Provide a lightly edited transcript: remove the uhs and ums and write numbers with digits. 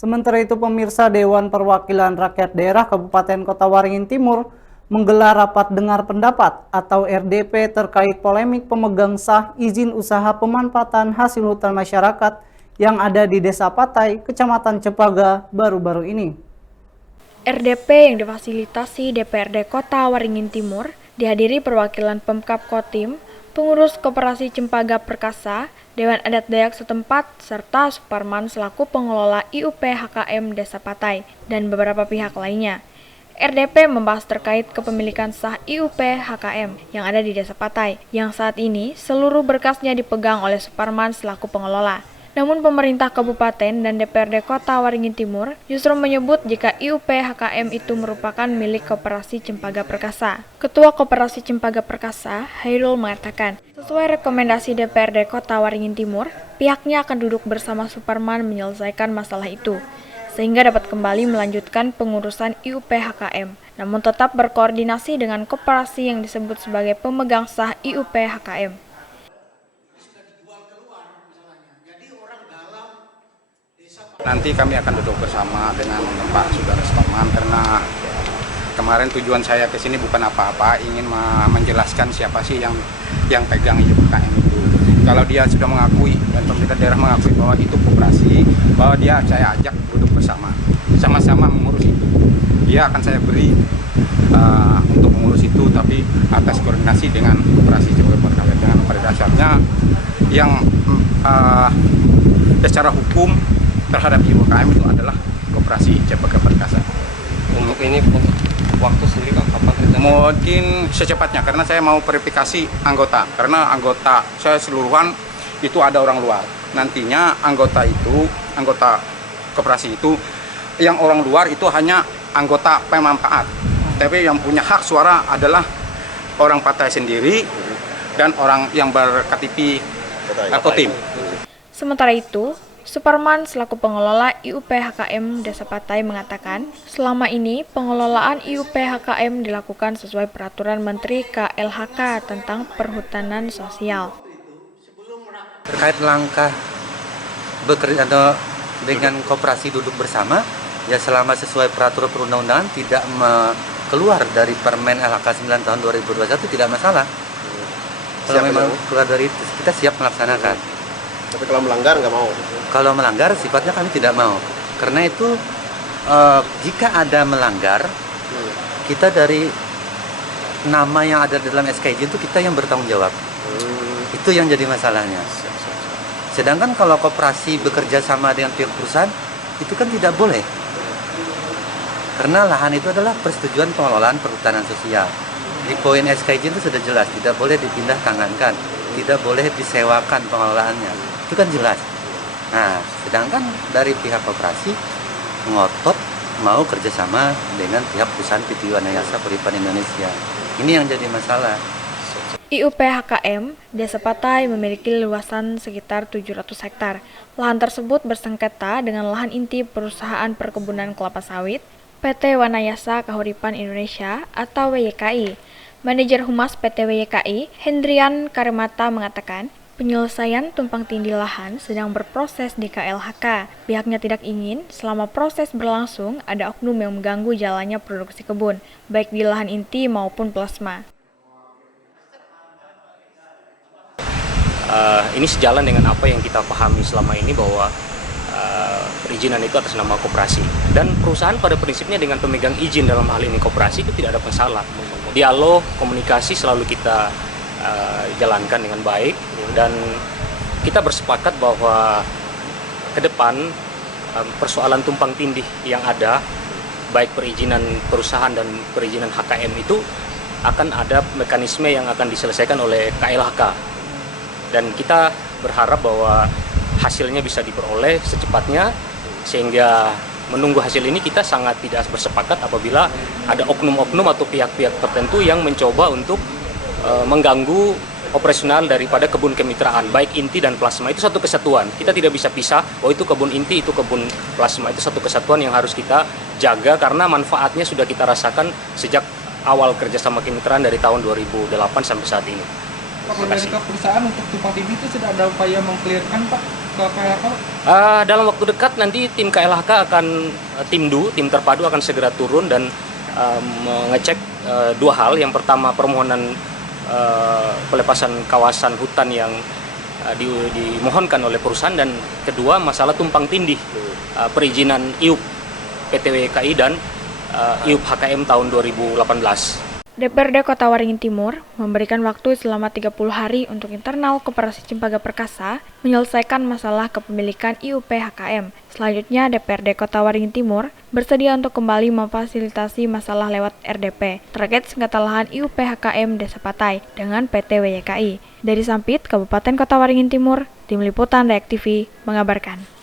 Sementara itu, pemirsa, Dewan Perwakilan Rakyat Daerah Kabupaten Kota Waringin Timur menggelar rapat dengar pendapat atau RDP terkait polemik pemegang sah izin usaha pemanfaatan hasil hutan masyarakat yang ada di Desa Patai, Kecamatan Cepaga baru-baru ini. RDP yang difasilitasi DPRD Kota Waringin Timur dihadiri perwakilan Pemkab Kotim, pengurus Koperasi Cempaka Perkasa, Dewan Adat Dayak setempat, serta Suparman selaku pengelola IUP HKM Desa Patai, dan beberapa pihak lainnya. RDP membahas terkait kepemilikan sah IUP HKM yang ada di Desa Patai, yang saat ini seluruh berkasnya dipegang oleh Suparman selaku pengelola. Namun pemerintah kabupaten dan DPRD Kota Waringin Timur justru menyebut jika IUP HKM itu merupakan milik Koperasi Cempaka Perkasa. Ketua Koperasi Cempaka Perkasa, Hairul, mengatakan, sesuai rekomendasi DPRD Kota Waringin Timur, pihaknya akan duduk bersama Suparman menyelesaikan masalah itu, sehingga dapat kembali melanjutkan pengurusan IUP HKM, namun tetap berkoordinasi dengan koperasi yang disebut sebagai pemegang sah IUP HKM. Nanti kami akan duduk bersama dengan Pak Saudara Suparman, karena kemarin tujuan saya ke sini bukan apa-apa, ingin menjelaskan siapa sih yang pegang IUPKM itu. Kalau dia sudah mengakui dan pemerintah daerah mengakui bahwa itu koperasi, bahwa saya ajak duduk bersama, sama-sama mengurus itu. Dia akan saya beri untuk mengurus itu, tapi atas koordinasi dengan Koperasi Cempaka Perkasa. Dengan pada dasarnya yang secara hukum terhadap IUPKM itu adalah Koperasi Cempaka Perkasa. Untuk waktu sendiri kapan? Mungkin secepatnya, karena saya mau verifikasi anggota, karena anggota saya seluruhan itu ada orang luar. Nantinya anggota koperasi itu, yang orang luar itu hanya anggota pemanfaat, tapi yang punya hak suara adalah orang Patai sendiri dan orang yang berKTP Kotim. Sementara itu, Suparman selaku pengelola IUP HKM Desa Patai mengatakan, selama ini pengelolaan IUP HKM dilakukan sesuai peraturan Menteri KLHK tentang perhutanan sosial. Terkait langkah bekerja dengan koperasi duduk bersama, ya selama sesuai peraturan perundang-undangan tidak keluar dari Permen LHK 9 tahun 2021 tidak masalah. Kalau memang keluar dari itu, kita siap melaksanakan. Tapi kalau melanggar nggak mau? Kalau melanggar sifatnya kami tidak mau. Karena itu jika ada melanggar, kita dari nama yang ada dalam SK itu kita yang bertanggung jawab. Itu yang jadi masalahnya. Sedangkan kalau koperasi bekerja sama dengan pihak perusahaan, itu kan tidak boleh. Karena lahan itu adalah persetujuan pengelolaan perhutanan sosial. Di poin SKJ itu sudah jelas, tidak boleh dipindah tangankan, tidak boleh disewakan pengelolaannya. Itu kan jelas. Nah, sedangkan dari pihak koperasi ngotot mau kerjasama dengan pihak perusahaan PT Wanayasa Puripan Indonesia. Ini yang jadi masalah. IUP HKM Desa Patai memiliki luasan sekitar 700 hektar. Lahan tersebut bersengketa dengan lahan inti perusahaan perkebunan kelapa sawit PT Wanayasa Kahuripan Indonesia atau WYKI. Manajer Humas PT WYKI, Hendrian Karimata, mengatakan, penyelesaian tumpang tindih lahan sedang berproses di KLHK. Pihaknya tidak ingin selama proses berlangsung ada oknum yang mengganggu jalannya produksi kebun, baik di lahan inti maupun plasma. Ini sejalan dengan apa yang kita pahami selama ini, bahwa perizinan itu atas nama koperasi. Dan perusahaan pada prinsipnya dengan pemegang izin, dalam hal ini koperasi, itu tidak ada masalah. Dialog, komunikasi selalu kita jalankan dengan baik, dan kita bersepakat bahwa ke depan persoalan tumpang tindih yang ada, baik perizinan perusahaan dan perizinan HKM, itu akan ada mekanisme yang akan diselesaikan oleh KLHK, dan kita berharap bahwa hasilnya bisa diperoleh secepatnya, sehingga menunggu hasil ini kita sangat tidak bersepakat apabila ada oknum-oknum atau pihak-pihak tertentu yang mencoba untuk mengganggu operasional daripada kebun kemitraan, baik inti dan plasma. Itu satu kesatuan. Kita tidak bisa pisah bahwa itu kebun inti, itu kebun plasma. Itu satu kesatuan yang harus kita jaga, karena manfaatnya sudah kita rasakan sejak awal kerjasama kemitraan dari tahun 2008 sampai saat ini. Pak, dari perusahaan untuk tumpang tindih itu sudah ada upaya mengklirkan, Pak, ke KLHK? Dalam waktu dekat nanti tim KLHK akan tim terpadu akan segera turun dan mengecek dua hal. Yang pertama permohonan pelepasan kawasan hutan yang dimohonkan oleh perusahaan, dan kedua masalah tumpang tindih perizinan IUP PTWKI dan IUP HKM tahun 2018. DPRD Kota Waringin Timur memberikan waktu selama 30 hari untuk internal Koperasi Cempaka Perkasa menyelesaikan masalah kepemilikan IUP HKM. Selanjutnya, DPRD Kota Waringin Timur bersedia untuk kembali memfasilitasi masalah lewat RDP terkait sengketa lahan IUP HKM Desa Patai dengan PT WYKI. Dari Sampit, Kabupaten Kota Waringin Timur, Tim Liputan Dayak TV mengabarkan.